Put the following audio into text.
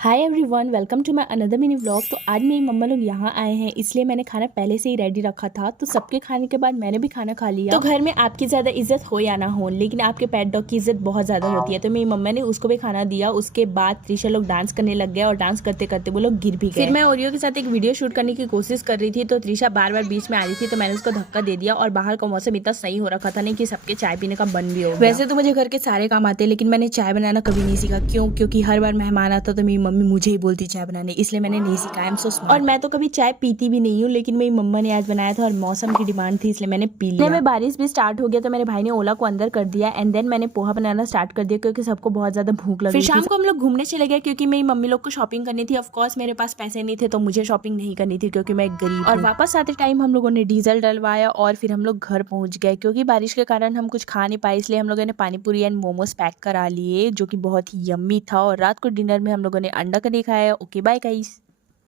Hi everyone, welcome to my another mini vlog. तो आज मेरी मम्मा लोग यहाँ आए हैं, इसलिए मैंने खाना पहले से ही रेडी रखा था। तो सबके खाने के बाद मैंने भी खाना खा लिया। तो घर में आपकी ज़्यादा इज्जत हो या ना हो, लेकिन आपके पेट डॉग की इज्जत बहुत ज़्यादा होती है। तो मेरी मम्मा ने उसको भी खाना दिया। उसके बाद त्रिशा लोग डांस करने लग गए और डांस करते करते वो लोग गिर भी गए। फिर मैं ओरियो के साथ एक वीडियो शूट करने की कोशिश कर रही थी, तो त्रिशा बार बार बीच में आ रही थी, तो मैंने उसको धक्का दे दिया। और बाहर का मौसम इतना सही हो रखा था नहीं कि सबके चाय पीने का बन भी हो गया। वैसे तो मुझे घर के सारे काम आते हैं, लेकिन मैंने चाय बनाना कभी नहीं सीखा। क्यों? क्योंकि हर बार मेहमान आता तो मेरी मम्मी मुझे ही बोलती चाय बनाने, इसलिए मैंने नहीं सीखा। I am so smart. और मैं तो कभी चाय पीती भी नहीं हूँ, लेकिन मेरी मम्मा ने आज बनाया था और मौसम की डिमांड थी, इसलिए मैंने पी लिया। में बारिश भी स्टार्ट हो गया, तो मेरे भाई ने ओला को अंदर कर दिया एंड देन मैंने पोहा बनाना स्टार्ट कर दिया, क्योंकि सबको बहुत ज्यादा भूख लगी। फिर शाम को हम लोग घूमने चले गए, क्योंकि मेरी मम्मी लोग को शॉपिंग करनी थी। ऑफकोर्स मेरे पास पैसे नहीं थे, तो मुझे शॉपिंग नहीं करनी थी, क्योंकि मैं गरीब। और वापस आते टाइम हम लोगों ने डीजल डलवाया और फिर हम लोग घर पहुंच गए। क्योंकि बारिश के कारण हम कुछ खा नहीं पाए, इसलिए हम लोगों ने पानी पूरी एंड मोमोज पैक करा लिए, जो कि बहुत ही यम्मी था। और रात को डिनर में हम लोगों ने अंडा करी खाया। Okay bye guys.